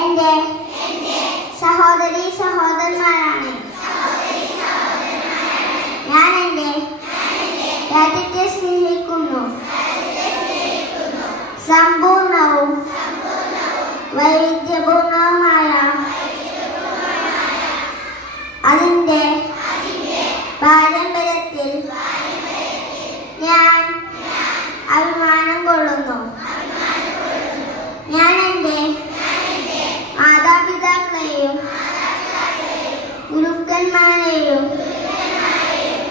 എൻ്റെ സഹോദരീ സഹോദരന്മാരാണ്. ഞാൻ എൻ്റെ രാജ്യത്തെ സ്നേഹിക്കുന്നു. സമ്പൂർണവും വൈവിധ്യപൂർണവുമായ അതിൻ്റെ പാരമ്പര്യത്തിൽ ഞാൻ അഭിമാനം കൊള്ളുന്നു. ഞാൻ എൻ്റെ മാതാപിതാക്കളെയും ഗുരുക്കന്മാരെയും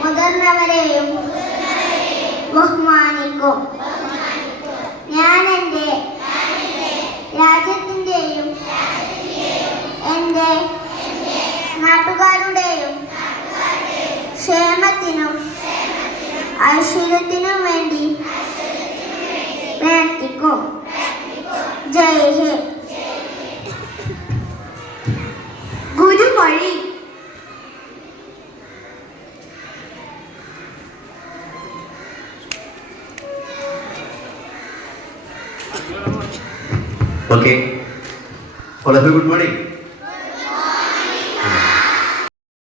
മുതിർന്നവരെയും ബഹുമാനിക്കും. ഞാൻ എൻ്റെ രാജ്യത്തിൻ്റെയും എൻ്റെ നാട്ടുകാരുടെയും ക്ഷേമത്തിനും ഐശ്വര്യത്തിനും വേണ്ടി പ്രാർത്ഥിക്കും. ജയ് Hind. ഗുരുമൊഴി. Okay. All of you, good morning.